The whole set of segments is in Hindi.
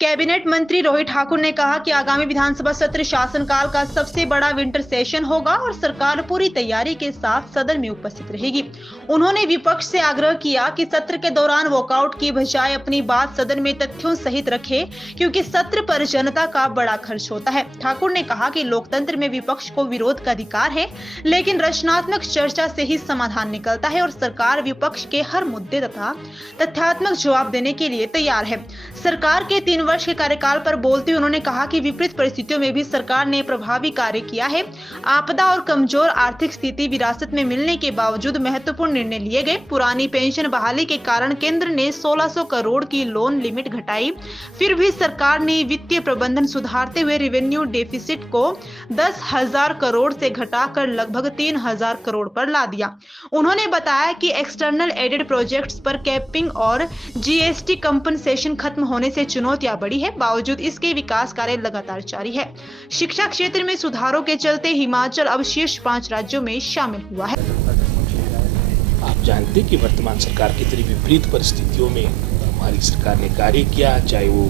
कैबिनेट मंत्री रोहित ठाकुर ने कहा कि आगामी विधानसभा सत्र शासनकाल का सबसे बड़ा विंटर सेशन होगा और सरकार पूरी तैयारी के साथ सदन में उपस्थित रहेगी। उन्होंने विपक्ष से आग्रह किया कि सत्र के दौरान वॉकआउट की बजाय अपनी बात सदन में तथ्यों सहित रखे, क्योंकि सत्र पर जनता का बड़ा खर्च होता है। ठाकुर ने कहा कि लोकतंत्र में विपक्ष को विरोध का अधिकार है, लेकिन रचनात्मक चर्चा से ही समाधान निकलता है और सरकार विपक्ष के हर मुद्दे तथा तथ्यात्मक जवाब देने के लिए तैयार है। सरकार के 3 वर्ष के कार्यकाल पर बोलते हुए उन्होंने कहा कि विपरीत परिस्थितियों में भी सरकार ने प्रभावी कार्य किया है। आपदा और कमजोर आर्थिक स्थिति विरासत में मिलने के बावजूद महत्वपूर्ण निर्णय लिए गए। पुरानी पेंशन बहाली के कारण केंद्र ने 1600 करोड़ की लोन लिमिट घटाई, फिर भी सरकार ने वित्तीय प्रबंधन सुधारते हुए रेवेन्यू डेफिसिट को 10,000 करोड़ से घटाकर लगभग 3,000 करोड़ पर ला दिया। उन्होंने बताया कि एक्सटर्नल एडेड प्रोजेक्ट्स पर कैपिंग और जीएसटी कंपनसेशन खत्म होने से चुनौतियां बढ़ी है, बावजूद इसके विकास कार्य लगातार जारी है। शिक्षा क्षेत्र में सुधारों के चलते हिमाचल अब शीर्ष 5 राज्यों में शामिल हुआ है। आप जानते कि वर्तमान सरकार कितनी विपरीत परिस्थितियों में हमारी सरकार ने कार्य किया, चाहे वो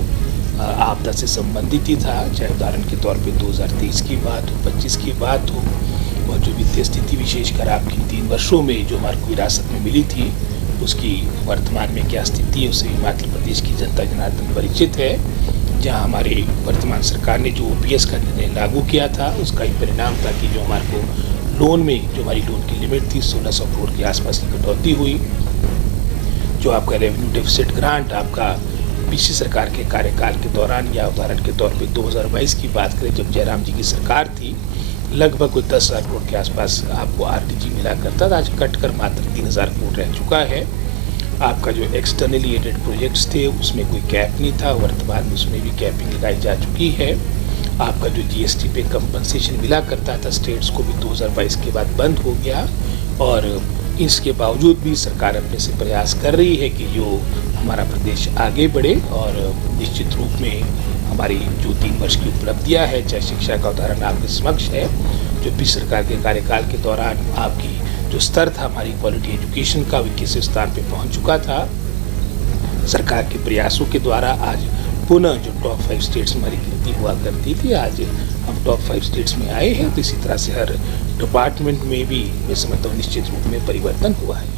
आपदा से संबंधित ही था, चाहे उदाहरण के तौर पे 2023 की बात हो, 25 की बात हो, और जो वित्तीय स्थिति विशेषकर आपकी 3 वर्षों में जो हमारे को विरासत में मिली थी, उसकी वर्तमान में क्या स्थिति है उससे हिमाचल प्रदेश की जनता जनार्दन परिचित है। जहां हमारे वर्तमान सरकार ने जो ओपीएस का निर्णय लागू किया था, उसका ही परिणाम था कि जो हमारे को लोन में जो हमारी लोन की लिमिट थी 1600 करोड़ के आसपास की कटौती हुई। जो आपका रेवेन्यू डेफिसिट ग्रांट आपका पिछली सरकार के कार्यकाल के दौरान, या उदाहरण के तौर पे 2022 की बात करें जब जयराम जी की सरकार थी, लगभग कोई 10,000 करोड़ के आसपास आपको आरटीजी मिला करता था, आज कटकर मात्र 3,000 करोड़ रह चुका है। आपका जो एक्सटर्नली एडेड प्रोजेक्ट्स थे उसमें कोई कैप नहीं था, वर्तमान में उसमें भी कैपिंग लगाई जा चुकी है। आपका जो जीएसटी पे कंपनसेशन मिला करता था स्टेट्स को भी 2022 के बाद बंद हो गया, और इसके बावजूद भी सरकार अपने से प्रयास कर रही है कि जो हमारा प्रदेश आगे बढ़े, और निश्चित रूप में हमारी जो 3 वर्ष की उपलब्धियां है, चाहे शिक्षा का उदाहरण आपके समक्ष है, जो पिछली सरकार के कार्यकाल के दौरान आपकी जो स्तर था हमारी क्वालिटी एजुकेशन का 21 स्थान पे पहुंच चुका था। सरकार के प्रयासों के द्वारा आज पुनः जो टॉप 5 स्टेट्स में हमारी गिनती हुआ करती थी, आज हम टॉप 5 स्टेट्स में आए हैं। तो इसी तरह से हर डिपार्टमेंट में भी मैं समझता हूँ निश्चित रूप में परिवर्तन हुआ है।